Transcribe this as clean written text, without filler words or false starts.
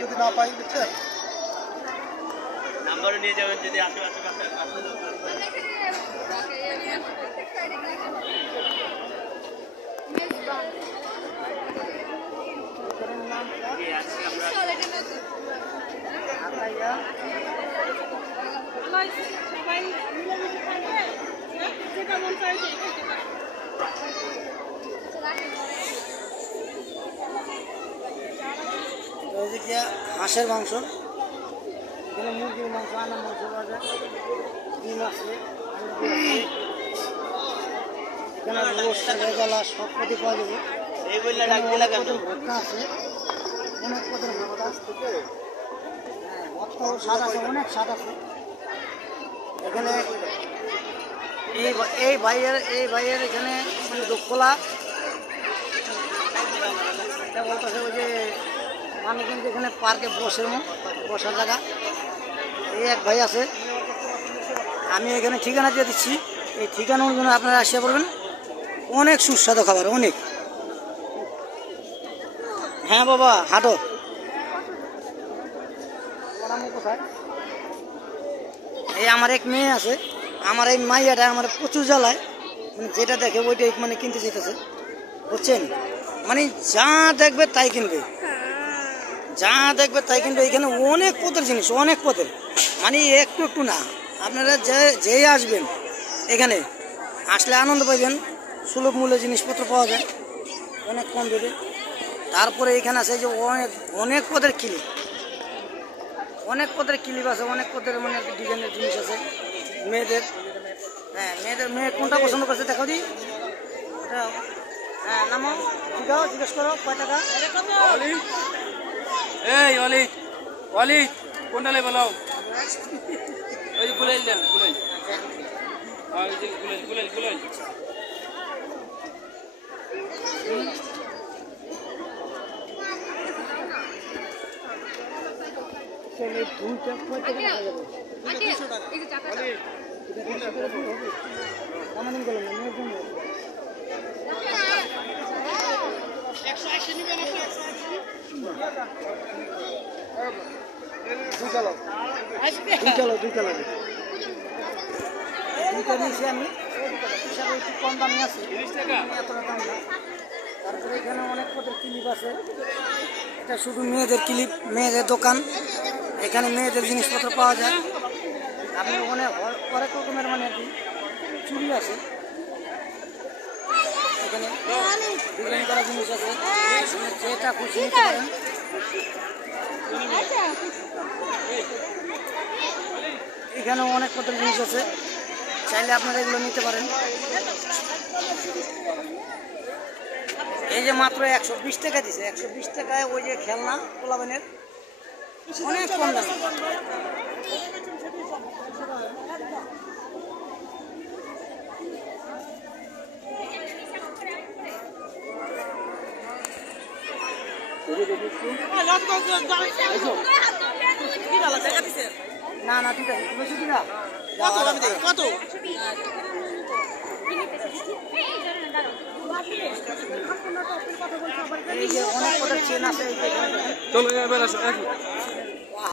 যদি না পাই, বুঝছেন? নাম্বারও নিয়ে যাবেন যদি আশেপাশে হাঁসের মাংস, এখানে মুরগির মাংস, আনার মাংস পাওয়া যায়, ডিম আছে, এখানে রোস্ট রেজালা সব পদে পাওয়া যাবে। ভর্তা আছে, অনেক পদের ভর্তা থেকে ভর্তাও স্বাদ আছে, অনেক স্বাদ আছে এখানে। এই ভাইয়ের এখানে মানে দোকলা বলতেছে ওই যে মানুষ কিন্তু এখানে পার্কে বসার জায়গা। এই এক ভাই আছে, আমি এখানে ঠিকানা দিয়ে দিচ্ছি, এই ঠিকানা অনুযায়ী আপনারা আসিয়া বলবেন। অনেক সুস্বাদু খাবার, অনেক। হ্যাঁ বাবা, হাঁটো। কোথায়? এই আমার এক মেয়ে আছে, আমার এই মাইয়াটা আমার প্রচুর জ্বালায়, মানে যেটা দেখে ওইটাই মানে কিনতে চাইতেছে, বুঝছেন? মানে যা দেখবে তাই কিনবে, যা দেখবে তাই কিনবে। এখানে অনেক পদের জিনিস, অনেক পদের, মানে একটু একটু না। আপনারা যেই আসবেন এখানে আসলে আনন্দ পাইবেন। সুলভ মূল্যে জিনিসপত্র পাওয়া যায়, অনেক কম রেটে। তারপরে এখানে আছে যে অনেক পদের ক্লিপ, অনেক পদের ক্লিপ আছে, অনেক পদের মানে ডিজাইনের জিনিস আছে মেয়েদের। হ্যাঁ, মেয়ে কোনটা পছন্দ করছে দেখো দি। হ্যাঁ, নামো, শিখাও, জিজ্ঞেস করো কয় টাকা। এই অলি কোনটা লাই বলো? ওই গুলাই দেন, গুলাই। ওই যে গুলাই। দুইটা নিয়েছি আমি, একটু কম দামি আছে, এতটা দাম না। তারপরে এখানে অনেক পদের ক্লিপ আছে, এটা শুধু মেয়েদের ক্লিপ, মেয়েদের দোকান। এখানে মেয়েদের জিনিসপত্র পাওয়া যায়। আপনি অনেক রকমের মানে চুড়ি আছে, এখানে ডিজাইন করা জিনিস আছে, যেটা খুশি নিতে পারেন। এখানেও অনেক পদের জিনিস আছে, চাইলে আপনারা এগুলো নিতে পারেন। এই যে মাত্র 120 টাকা দিছে, 120 টাকায় ওই যে খেলনা পোলাবেনের, অনেক কম দাম। না ঠিক আছে, বেশি কিনা কত? এই যে অনেক কথা চেন আছে, চলো এবার আসো।